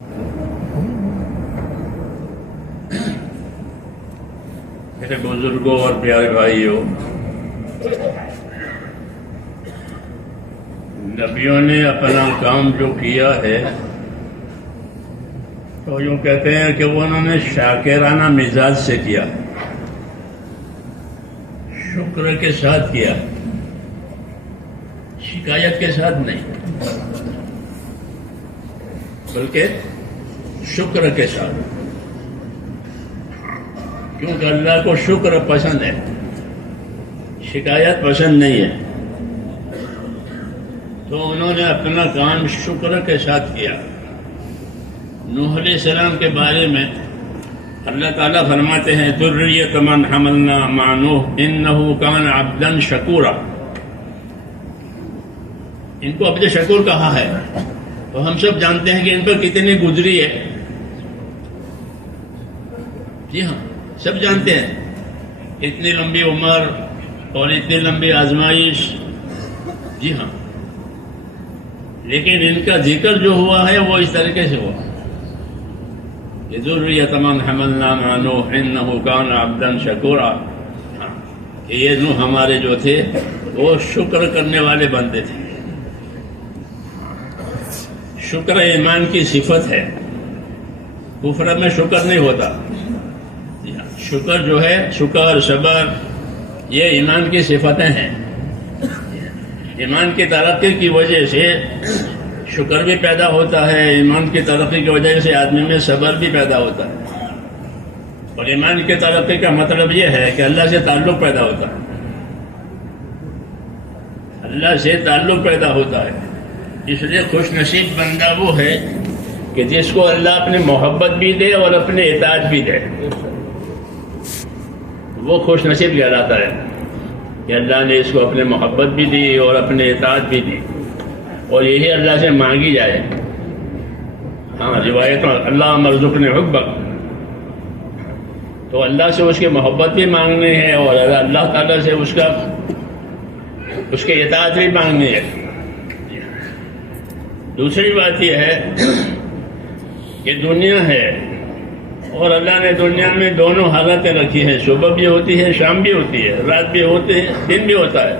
میرے بزرگوں اور پیارے بھائیوں، نبیوں نے اپنا کام جو کیا ہے تو یوں کہتے ہیں کہ وہ انہوں نے شاکرانہ مزاج سے کیا، شکر کے ساتھ کیا، شکایت کے ساتھ نہیں، بلکہ شکر کے ساتھ، کیونکہ اللہ کو شکر پسند ہے، شکایت پسند نہیں ہے۔ تو انہوں نے اپنا کام شکر کے ساتھ کیا۔ نوح علیہ السلام کے بارے میں اللہ تعالیٰ فرماتے ہیں ذریۃ من حملنا مع نوح انہ کان عبدا شکورا۔ ان کو عبد شکور کہا ہے، تو ہم سب جانتے ہیں کہ ان پر کتنی گزری ہے۔ جی ہاں، سب جانتے ہیں، اتنی لمبی عمر اور اتنی لمبی آزمائش۔ جی ہاں، لیکن ان کا ذکر جو ہوا ہے وہ اس طریقے سے ہوا، ذریۃ من حملنا مع نوح انہ کان عبدا شکورا، کہ یہ نوح ہمارے جو تھے وہ شکر کرنے والے بندے تھے۔ شکر ایمان کی صفت ہے، کفر میں شکر نہیں ہوتا۔ شکر جو ہے، شکر، صبر، یہ ایمان کی صفتیں ہیں۔ ایمان کی ترقی کی وجہ سے شکر بھی پیدا ہوتا ہے، ایمان کی ترقی کی وجہ سے آدمی میں صبر بھی پیدا ہوتا ہے، اور ایمان کی ترقی کا مطلب یہ ہے کہ اللہ سے تعلق پیدا ہوتا ہے، اللہ سے تعلق پیدا ہوتا ہے۔ اس لیے خوش نصیب بندہ وہ ہے کہ جس کو اللہ اپنی محبت بھی دے اور اپنے اطاعت بھی دے، وہ خوش نصیب کہلاتا ہے کہ اللہ نے اس کو اپنے محبت بھی دی اور اپنے اطاعت بھی دی، اور یہی اللہ سے مانگی جائے۔ ہاں، روایت اللہ مرزقنی حبک، تو اللہ سے اس کی محبت بھی مانگنی ہے اور اللہ تعالیٰ سے اس کے اطاعت بھی مانگنی ہے۔ دوسری بات یہ ہے کہ دنیا ہے اور اللہ نے دنیا میں دونوں حالتیں رکھی ہیں، صبح بھی ہوتی ہے، شام بھی ہوتی ہے، رات بھی ہوتی ہے، دن بھی ہوتا ہے،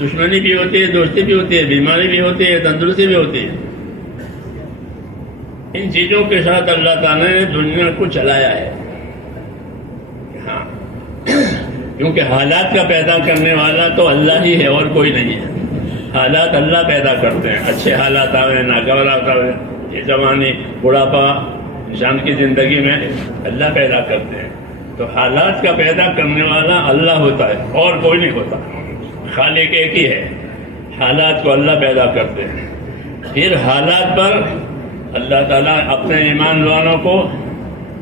دشمنی بھی ہوتی ہے، دوستی بھی ہوتی ہے، بیماری بھی ہوتی ہے، تندرستی بھی ہوتی ہے۔ ان چیزوں کے ساتھ اللہ تعالیٰ نے دنیا کو چلایا ہے۔ ہاں، کیونکہ حالات کا پیدا کرنے والا تو اللہ ہی ہے اور کوئی نہیں ہے۔ حالات اللہ پیدا کرتے ہیں، اچھے حالات آئے، ناگوار آئے، یہ جوانی، بڑھاپا، انسان کی زندگی میں اللہ پیدا کرتے ہیں۔ تو حالات کا پیدا کرنے والا اللہ ہوتا ہے اور کوئی نہیں ہوتا، خالق ایک ہی ہے۔ حالات کو اللہ پیدا کرتے ہیں، پھر حالات پر اللہ تعالیٰ اپنے ایمان والوں کو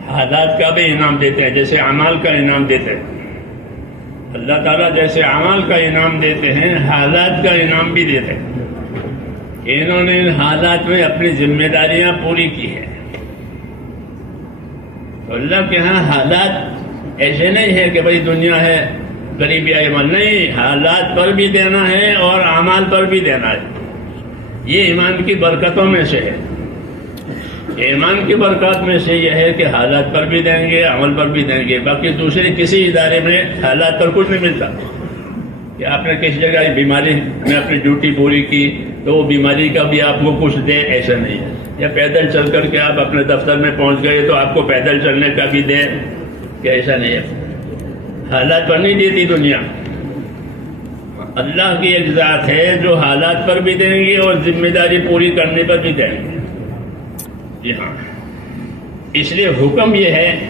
حالات کا بھی انعام دیتے ہیں، جیسے اعمال کا انعام دیتے ہیں۔ اللہ تعالیٰ جیسے اعمال کا انعام دیتے ہیں، حالات کا انعام بھی دیتے ہیں۔ انہوں نے ان حالات میں اپنی ذمہ داریاں پوری کی ہیں۔ اللہ کے ہاں حالات ایسے نہیں ہے کہ بھائی دنیا ہے، غریبی ایمان، نہیں، حالات پر بھی دینا ہے اور اعمال پر بھی دینا ہے۔ یہ ایمان کی برکتوں میں سے ہے۔ ایمان کی برکات میں سے یہ ہے کہ حالات پر بھی دیں گے، عمل پر بھی دیں گے۔ باقی دوسرے کسی ادارے میں حالات پر کچھ نہیں ملتا کہ آپ نے کسی جگہ بیماری میں اپنی ڈیوٹی پوری کی تو وہ بیماری کا بھی آپ کو کچھ دے، ایسا نہیں ہے۔ یا پیدل چل کر کے آپ اپنے دفتر میں پہنچ گئے تو آپ کو پیدل چلنے کا بھی دے، کہ ایسا نہیں ہے۔ حالات پر نہیں دیتی دنیا۔ اللہ کی ایک ذات ہے جو حالات پر بھی دیں گے اور ذمہ داری پوری کرنے پر بھی دیں گے۔ جی ہاں، اس لیے حکم یہ ہے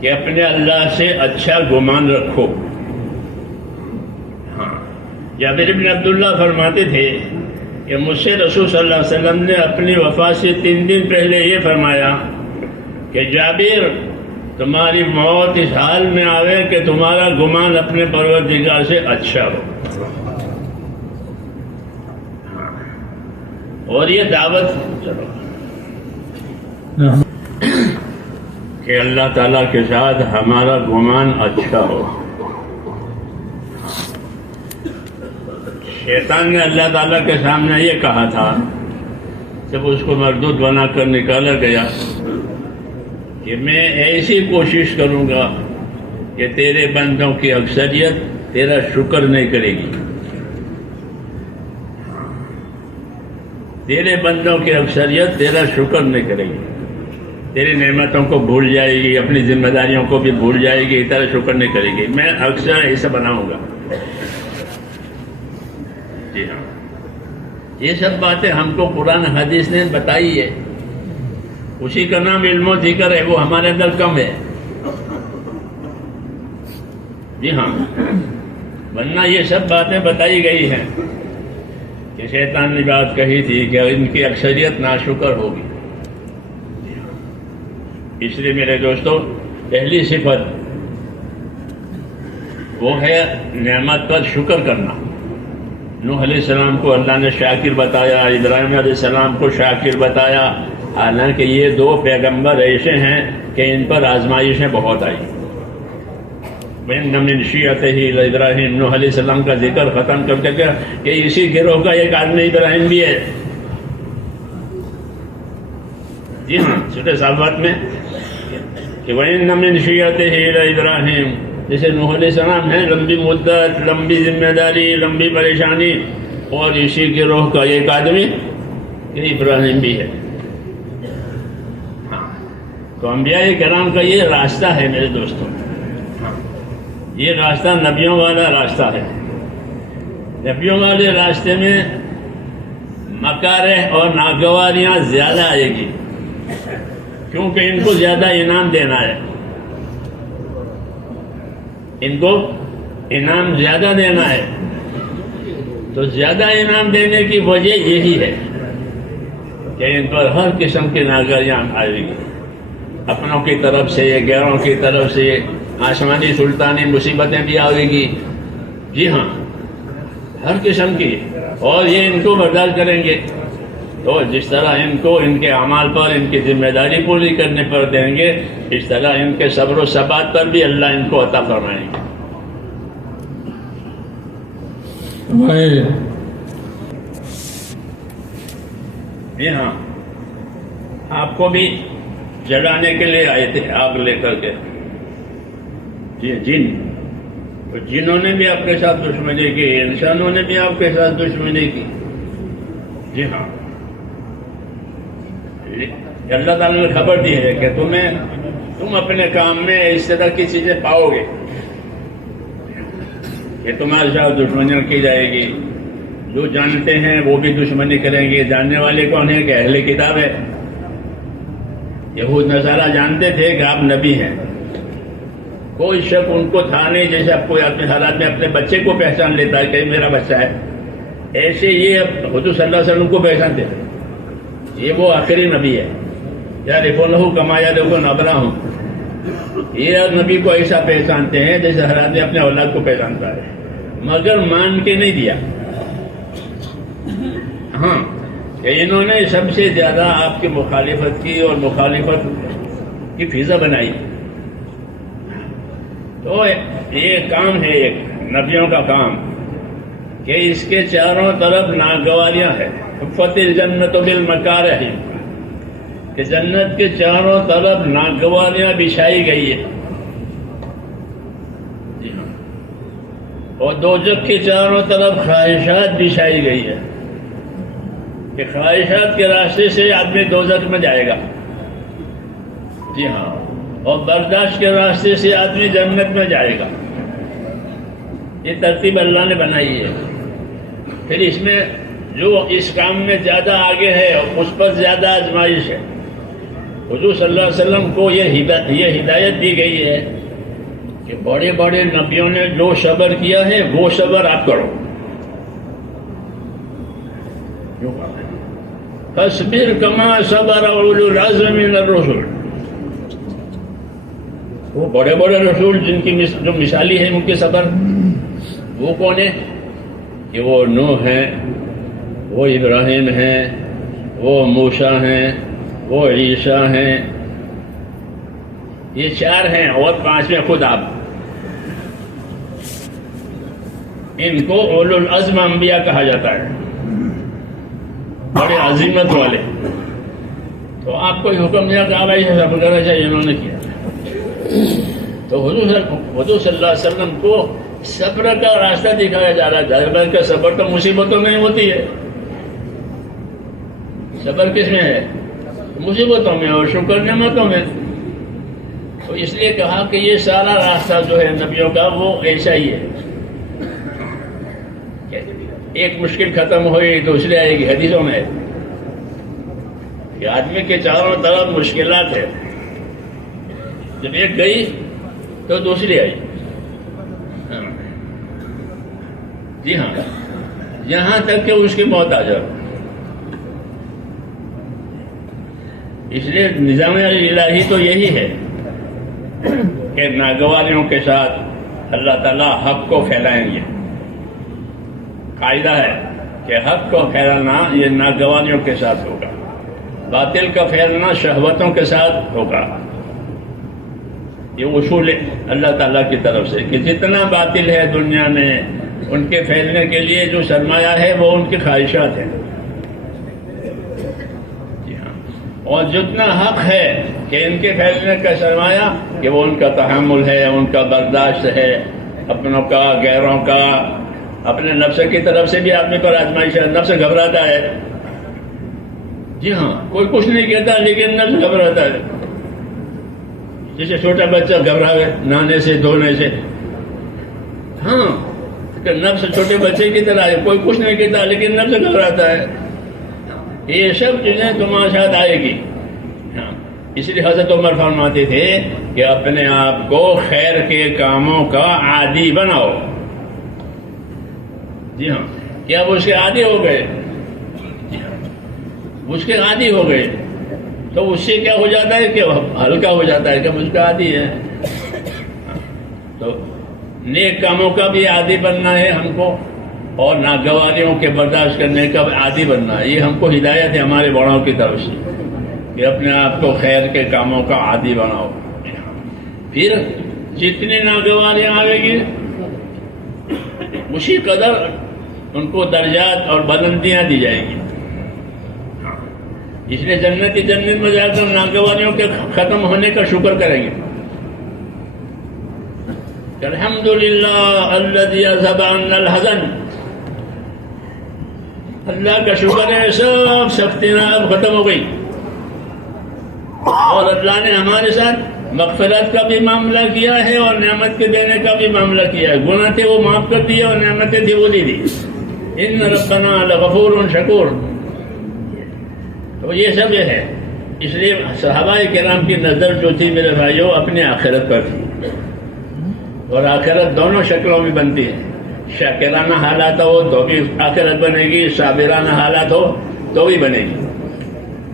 کہ اپنے اللہ سے اچھا گمان رکھو۔ ہاں، جابر بن عبداللہ فرماتے تھے کہ مجھ سے رسول صلی اللہ علیہ وسلم نے اپنی وفات سے 3 دن پہلے یہ فرمایا کہ جابر، تمہاری موت اس حال میں آوے کہ تمہارا گمان اپنے پروردگار سے اچھا ہو۔ اور یہ دعوت کہ اللہ تعالیٰ کے ساتھ ہمارا گمان اچھا ہو۔ شیطان نے اللہ تعالیٰ کے سامنے یہ کہا تھا جب اس کو مردود بنا کر نکالا گیا کہ میں ایسی کوشش کروں گا کہ تیرے بندوں کی اکثریت تیرا شکر نہیں کرے گی، تیرے بندوں کی اکثریت تیرا شکر نہیں کرے گی، تیری نعمتوں کو بھول جائے گی، اپنی ذمہ داریوں کو بھی بھول جائے گی، تیرا شکر نہیں کرے گی، میں اکثر ایسا بناؤں گا۔ جی ہاں، یہ سب باتیں ہم کو قرآن حدیث نے بتائی ہے، اسی کا نام علم و ذکر ہے، وہ ہمارے اندر کم ہے۔ جی ہاں، ورنہ یہ سب باتیں بتائی گئی ہیں کہ شیطان نے بات کہی تھی کہ ان کی اکثریت ناشکر ہوگی۔ اس لیے میرے دوستو، پہلی صفت وہ ہے نعمت پر شکر کرنا۔ نوح علیہ السلام کو اللہ نے شاکر بتایا، ابراہیم علیہ السلام کو شاکر بتایا، حالانکہ یہ دو پیغمبر ایسے ہیں کہ ان پر آزمائشیں بہت آئی۔ وَإِنَّ مِن شِيَعَتِهِ ابراہیم، نوح علیہ السلام کا ذکر ختم کر کے کہ اسی گروہ کا ایک آدمی ابراہیم بھی ہے۔ جی ہاں، سورہ صافات میں کہ وَإِنَّ مِن شِيَعَتِهِ ابراہیم، جیسے نوح علیہ السلام ہے، لمبی مدت، لمبی ذمہ داری، لمبی پریشانی، اور اسی گروہ کا ایک آدمی یہ ابراہیم بھی ہے۔ ہاں، تو انبیاء کرام کا یہ راستہ ہے میرے دوستوں، یہ راستہ نبیوں والا راستہ ہے۔ نبیوں والے راستے میں مکارہ اور ناگواریاں زیادہ آئے گی، کیونکہ ان کو زیادہ انعام دینا ہے، ان کو انعام زیادہ دینا ہے، تو زیادہ انعام دینے کی وجہ یہی ہے کہ ان پر ہر قسم کی ناگواریاں آئے گی، اپنوں کی طرف سے، غیروں کی طرف سے، آسمانی سلطانی مصیبتیں بھی آئے گی۔ جی ہاں، ہر قسم کی، اور یہ ان کو برداشت کریں گے، تو جس طرح ان کو ان کے اعمال پر، ان کی ذمہ داری پوری کرنے پر دیں گے، اس طرح ان کے صبر و ثبات پر بھی اللہ ان کو عطا فرمائیں گے۔ جی ہاں، آپ کو بھی جلانے کے لیے آئے تھے آگ لے کر کے، جن، تو جنہوں نے بھی آپ کے ساتھ دشمنی کی، انسانوں نے بھی آپ کے ساتھ دشمنی کی۔ جی ہاں، اللہ تعالیٰ نے خبر دی ہے کہ تم اپنے کام میں اس طرح کی چیزیں پاؤ گے کہ تمہارے ساتھ دشمنیاں کی جائے گی، جو جانتے ہیں وہ بھی دشمنی کریں گے۔ جاننے والے کون ہیں؟ کہ اہل کتاب ہے۔ یہود نصارہ جانتے تھے کہ آپ نبی ہیں، کوئی شک ان کو تھا نہیں، جیسے اب کوئی اپنے حالات میں اپنے بچے کو پہچان لیتا ہے کہ میرا بچہ ہے، ایسے یہ حضور صلی اللہ علیہ وسلم کو پہچانتے تھے، یہ وہ آخری نبی ہے۔ یعرفونہ کما یعرفون ابناءہم، یہ نبی کو ایسا پہچانتے ہیں جیسے ہر آدمی اپنے اولاد کو پہچانتا ہے، مگر مان کے نہیں دیا۔ ہاں، کہ انہوں نے سب سے زیادہ آپ کی مخالفت کی اور مخالفت کی فضا بنائی۔ تو یہ کام ہے ایک نبیوں کا کام کہ اس کے چاروں طرف ناگواریاں ہیں۔ حفت الجنت بالمکارہ، کہ جنت کے چاروں طرف ناگواریاں بچھائی گئی ہے، اور دوزخ کے چاروں طرف خواہشات بچھائی گئی ہے، کہ خواہشات کے راستے سے آدمی دوزخ میں جائے گا۔ جی ہاں، اور برداشت کے راستے سے آدمی جنت میں جائے گا۔ یہ ترتیب اللہ نے بنائی ہے۔ پھر اس میں جو اس کام میں زیادہ آگے ہے اس پر زیادہ آزمائش ہے۔ حضور صلی اللہ علیہ وسلم کو یہ ہدایت دی گئی ہے کہ بڑے بڑے نبیوں نے جو صبر کیا ہے وہ صبر آپ کرو۔ فاصبر کما صبر اولو العزم من الرسل، وہ بڑے بڑے رسول جن کی جو مثالی ہے ان کے صبر، وہ کون ہے؟ کہ وہ نوح ہیں، وہ ابراہیم ہیں، وہ موسیٰ ہیں، وہ عیسیٰ ہیں، یہ چار ہیں، اور پانچویں خود آپ۔ ان کو اولو العزم انبیاء کہا جاتا ہے۔ بڑے عظیمت والے، تو آپ کو حکم دیا کہ آپ ایسے صبر کرنا چاہیے، انہوں نے کیا. تو حضور صلی اللہ علیہ وسلم کو صبر کا راستہ دکھایا جا رہا ہے. بلکہ صبر تو مصیبتوں میں ہوتی ہے. صبر کس میں ہے؟ مصیبتوں میں اور شکر نعمتوں میں. تو اس لیے کہا کہ یہ سارا راستہ جو ہے نبیوں کا وہ ایسا ہی ہے. ایک مشکل ختم ہوئی دوسری آئے گی. حدیثوں میں ہے کہ آدمی کے چاروں طرف مشکلات ہے، جب ایک گئی تو دوسری آئی. جی ہاں، یہاں تک کہ اس کی موت آ جائے. اس لیے نظام الہی تو یہی ہے کہ ناگواریوں کے ساتھ اللہ تعالیٰ حق کو پھیلائیں گے. قاعدہ ہے کہ حق کو پھیلانا یہ ناگواریوں کے ساتھ ہوگا، باطل کا پھیلنا شہوتوں کے ساتھ ہوگا. یہ اصول اللہ تعالیٰ کی طرف سے کہ جتنا باطل ہے دنیا میں ان کے پھیلنے کے لیے جو سرمایہ ہے وہ ان کی خواہشات ہیں. جی ہاں، اور جتنا حق ہے کہ ان کے پھیلنے کا سرمایہ کہ وہ ان کا تحمل ہے، ان کا برداشت ہے، اپنوں کا غیروں کا. اپنے نفس کی طرف سے بھی آدمی پر آزمائش ہے، نفس گھبراتا ہے. جی ہاں، کوئی کچھ نہیں کہتا لیکن نفس گھبراتا ہے. جیسے چھوٹا بچہ گھبراوے نہانے سے دھونے سے. ہاں، نفس چھوٹے بچے کی طرح ہے، کوئی کچھ نہیں کہتا لیکن نفس گھبراتا ہے. یہ سب چیزیں تمہارے ساتھ آئے گی. ہاں، اس لیے حضرت عمر فرماتے تھے کہ اپنے آپ کو خیر کے کاموں کا عادی بناؤ. جی ہاں، کیا وہ اس کے عادی ہو گئے؟ جی ہاں، اس کے عادی ہو گئے تو اس سے کیا ہو جاتا ہے کہ ہلکا ہو جاتا ہے کہ اس کا عادی ہے. تو نیک کاموں کا بھی عادی بننا ہے ہم کو، اور ناگواریوں کے برداشت کرنے کا بھی عادی بننا ہے. یہ ہم کو ہدایت ہے ہمارے بڑوں کی طرف سے کہ اپنے آپ کو خیر کے کاموں کا عادی بناؤ. پھر جتنی ناگواریاں آئیں گی اسی قدر ان کو درجات اور بلندیاں دی جائیں گی. اس لیے جنت میں جا کر ناگواریوں کے ختم ہونے کا شکر کریں گے. الحمدللہ الذی اذھب عنا الحزن. اللہ کا شکر ہے سب سختیاں اب ختم ہو گئی، اور اللہ نے ہمارے ساتھ مغفرت کا بھی معاملہ کیا ہے اور نعمت کے دینے کا بھی معاملہ کیا ہے. گناہ تھے وہ معاف کر دیے اور نعمتیں تھی وہ دی دی. ان ربنا لغفور شکور. تو یہ سب یہ ہے. اس لیے صحابہ کرام کی نظر جو تھی میرے بھائیوں اپنے آخرت پر تھی، اور آخرت دونوں شکلوں میں بنتی ہے. شاکرانہ حالات ہو تو بھی آخرت بنے گی، صابرانہ حالات ہو تو بھی بنے گی.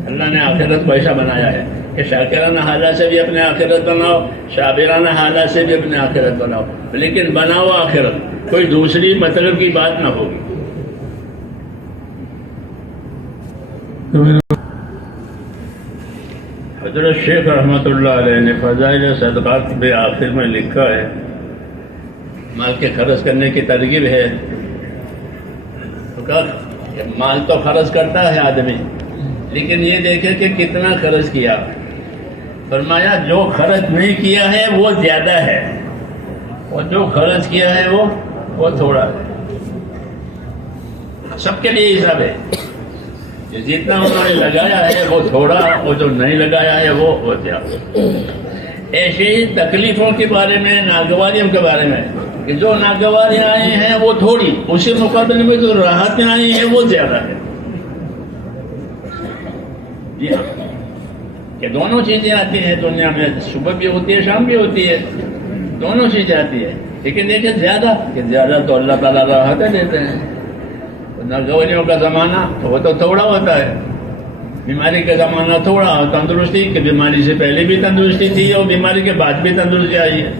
اللہ نے آخرت کو ایسا بنایا ہے کہ شاکرانہ حالات سے بھی اپنے آخرت بناؤ، صابرانہ حالات سے بھی اپنے آخرت بناؤ، لیکن بناؤ آخرت، کوئی دوسری مطلب کی بات نہ ہوگی. حضرت شیخ رحمۃ اللہ علیہ نے فضائل صدقات میں آخر میں لکھا ہے، مال کے خرچ کرنے کی ترغیب ہے. تو کہا کہ مال تو خرچ کرتا ہے آدمی، لیکن یہ دیکھے کہ کتنا خرچ کیا. فرمایا جو خرچ نہیں کیا ہے وہ زیادہ ہے، اور جو خرچ کیا ہے وہ تھوڑا ہے. سب کے لیے حساب ہے کہ جتنا انہوں نے لگایا ہے وہ تھوڑا، اور جو نہیں لگایا ہے وہ زیادہ. ایسے ہی تکلیفوں کے بارے میں، ناگواریوں کے بارے میں، کہ جو ناگواریاں آئی ہیں وہ تھوڑی، اسی مقابلے میں جو راحتیں آئی ہیں وہ زیادہ ہے. جی ہاں، کہ دونوں چیزیں آتی ہیں دنیا میں، صبح بھی ہوتی ہے شام بھی ہوتی ہے، دونوں چیزیں آتی ہے. لیکن دیکھیں زیادہ، کہ زیادہ تو اللہ تعالیٰ راحتیں دیتے ہیں. ناگواریوں کا زمانہ تو وہ تو تھوڑا ہوتا ہے، بیماری کا زمانہ تھوڑا، اور تندرستی کہ بیماری سے پہلے بھی تندرستی تھی اور بیماری کے بعد بھی تندرستی آئی ہے.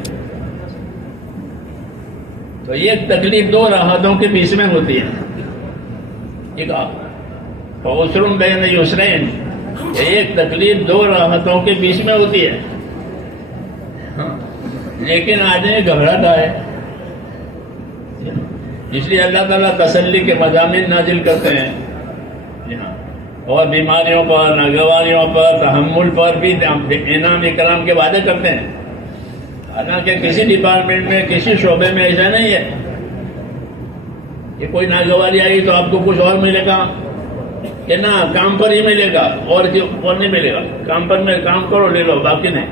تو یہ تکلیف دو راحتوں کے بیچ میں ہوتی ہے. ایک فَعُسْرٌ بَيْنَ يُسْرَيْنِ، ایک تکلیف دو راحتوں کے بیچ میں ہوتی ہے. لیکن آدمی گھبراتا ہے. اس لیے اللہ تعالیٰ تسلی کے مضامین نازل کرتے ہیں. اور بیماریوں پر، ناگواریوں پر، تحمل پر بھی انعام اکرام کے وعدے کرتے ہیں. حالانکہ کسی ڈپارٹمنٹ میں، کسی شعبے میں ایسا نہیں ہے کہ کوئی ناگواری آئی تو آپ کو کچھ اور ملے گا، کہ نہ کام پر ہی ملے گا اور نہیں ملے گا. کام پر میں کام کرو لے لو، باقی نہیں.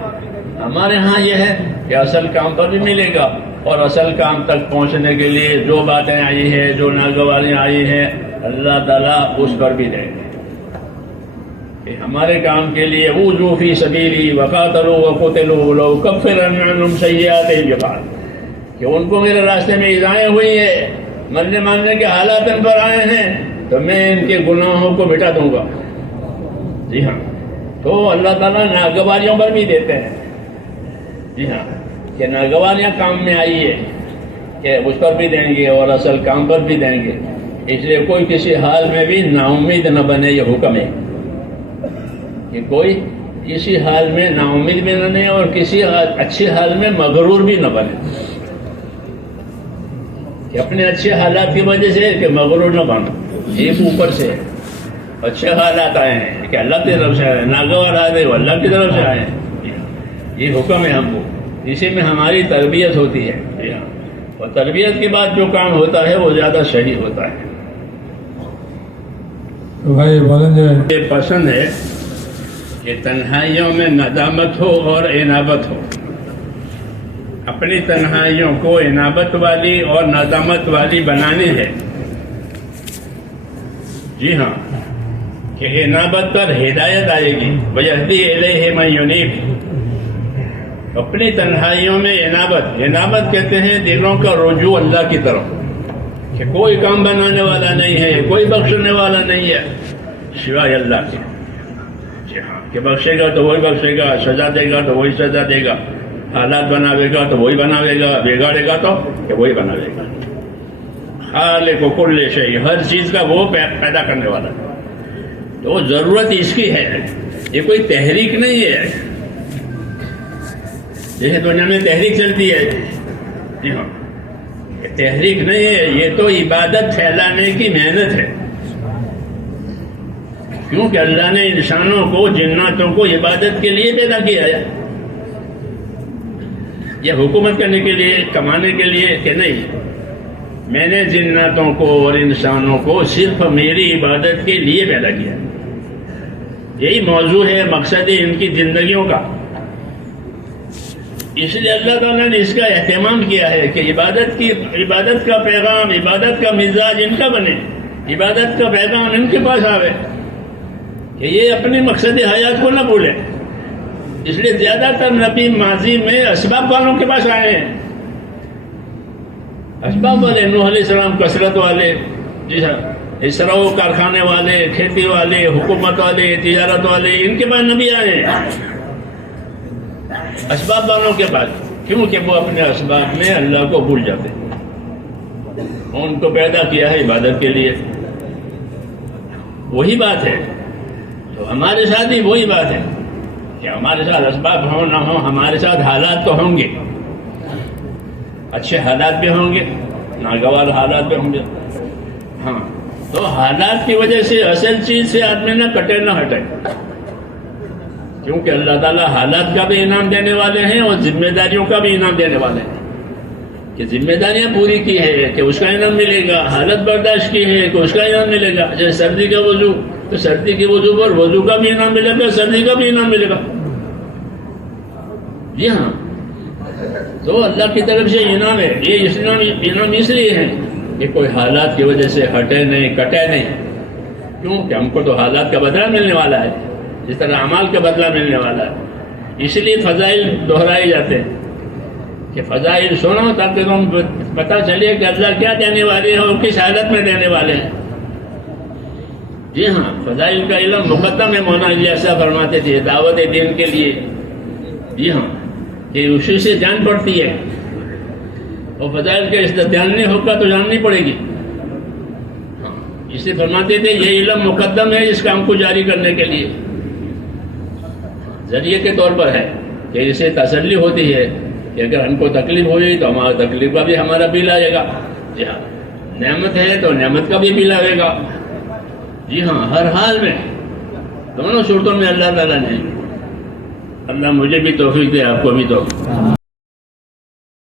ہمارے ہاں یہ ہے کہ اصل کام پر بھی ملے گا، اور اصل کام تک پہنچنے کے لیے جو باتیں آئی ہیں، جو ناگواریاں آئی ہیں، اللہ تعالیٰ اس پر بھی دیں گے. کہ ہمارے کام کے لیے اوذوا فی سبیلی وقاتلوا وقتلوا لأکفرن عنہم سیئاتہم ببعض، کہ ان کو میرے راستے میں ایذائیں ہوئی ہے، مرنے ماننے کے حالات ان پر آئے ہیں، تو میں ان کے گناہوں کو مٹا دوں گا. جی ہاں، تو اللہ تعالیٰ ناگواریوں پر بھی دیتے ہیں. جی ہاں، کہ ناگواریاں کام میں آئی ہے کہ اس پر بھی دیں گے اور اصل کام پر بھی دیں گے. اس لیے کوئی کسی حال میں بھی نا امید نہ بنے، یہ حکم ہے کہ کوئی کسی حال میں نا امید بھی نہ بنے اور کسی اچھے حال میں مغرور بھی نہ بنے. کہ اپنے اچھے حالات کی وجہ سے کہ مغرور نہ بنو. ایک اوپر سے اچھے حالات آئے ہیں کہ اللہ کی طرف سے آئے ہیں، ناگوار آئے وہ اللہ کی طرف سے آئے ہیں. یہ حکم ہے ہم کو، اسی میں ہماری تربیت ہوتی ہے. اور تربیت کے بعد جو کام ہوتا ہے وہ زیادہ صحیح ہوتا ہے. مجھے پسند ہے کہ تنہائیوں میں ندامت ہو اور انابت ہو. اپنی تنہائیوں کو انابت والی اور ندامت والی بنانی ہے. جی ہاں، کہ انابت پر ہدایت آئے گی. وَيَهْدِي إِلَيْهِ مَن يُنِيبُ. اپنی تنہائیوں میں انابت کہتے ہیں دلوں کا رجوع اللہ کی طرف، کہ کوئی کام بنانے والا نہیں ہے، کوئی بخشنے والا نہیں ہے سوائے اللہ کے. جی ہاں، کہ بخشے گا تو وہی بخشے گا، سزا دے گا تو وہی سزا دے گا، حالات بناوے گا تو وہی بناوے گا، بگاڑے گا تو کہ وہی بناوے گا. خالق کل شیء، ہر چیز کا وہ پیدا کرنے والا. تو ضرورت اس کی ہے، یہ کوئی تحریک نہیں ہے جیسے دنیا میں تحریک چلتی ہے. جی ہاں، یہ تحریک نہیں ہے، یہ تو عبادت پھیلانے کی محنت ہے. کیونکہ اللہ نے انسانوں کو، جناتوں کو عبادت کے لیے پیدا کیا ہے. یہ حکومت کرنے کے لیے، کمانے کے لیے کہ نہیں. میں نے جناتوں کو اور انسانوں کو صرف میری عبادت کے لیے پیدا کیا. یہی موضوع ہے، مقصد ہے ان کی زندگیوں کا. اس لیے اللہ تعالیٰ نے اس کا اہتمام کیا ہے کہ عبادت کا پیغام، عبادت کا مزاج ان کا بنے، عبادت کا پیغام ان کے پاس آوے، کہ یہ اپنے مقصد حیات کو نہ بھولیں. اس لیے زیادہ تر نبی ماضی میں اسباب والوں کے پاس آئے ہیں. اسباب والے، نوح علیہ السلام کثرت والے، جی ہاں، اسرو کارخانے والے، کھیتی والے، حکومت والے، تجارت والے، ان کے پاس نبی آئے ہیں. اسباب والوں کے پاس، کیونکہ وہ اپنے اسباب میں اللہ کو بھول جاتے ہیں. ان کو پیدا کیا ہے عبادت کے لیے. وہی بات ہے تو ہمارے ساتھ بھی وہی بات ہے کہ ہمارے ساتھ اسباب ہوں نہ ہوں، ہمارے ساتھ حالات تو ہوں گے. اچھے حالات بھی ہوں گے، ناگوار حالات بھی ہوں گے. ہاں، تو حالات کی وجہ سے اصل چیز سے آدمی نہ کٹے نہ ہٹے. کیونکہ اللہ تعالیٰ حالات کا بھی انعام دینے والے ہیں اور ذمہ داریوں کا بھی انعام دینے والے ہیں. کہ ذمہ داریاں پوری کی ہے کہ اس کا انعام ملے گا، حالت برداشت کی ہے کہ اس کا انعام ملے گا. جیسے سردی کا وضو، تو سردی کے وضو پر وضو کا بھی انعام ملے گا، سردی کا بھی انعام ملے گا. جی ہاں، تو اللہ کی طرف سے انعام ہے. یہ انعام اس لیے ہے کہ کوئی حالات کی وجہ سے ہٹے نہیں، کٹے نہیں. کیوں کہ ہم کو تو حالات کا بدلہ ملنے والا ہے، جس طرح اعمال کا بدلہ ملنے والا ہے. اس لیے فضائل دہرائے جاتے ہیں کہ فضائل سنو تاکہ تم پتہ چلے کہ اللہ کیا دینے والے ہیں اور کس حالت میں دینے والے ہیں. جی ہاں، فضائل کا علم مقدم ہے. مولانا جی ایسا فرماتے تھے دعوت دین کے لیے. جی ہاں، کہ اسی سے جان پڑتی ہے، اور فضائل کا اس دھیان نہیں ہوگا تو جاننی پڑے گی. اسے فرماتے تھے یہ علم مقدم ہے اس کام کو جاری کرنے کے لیے، ذریعے کے طور پر ہے کہ اسے تسلی ہوتی ہے کہ اگر ہم کو تکلیف ہوئی تو ہمارا تکلیف کا بھی ہمارا بل آئے گا. جی ہاں، نعمت ہے تو نعمت کا بھی بل آئے گا. جی ہاں، ہر حال میں دونوں صورتوں میں اللہ تعالیٰ نے. اللہ مجھے بھی توفیق دے، آپ کو بھی توفیق.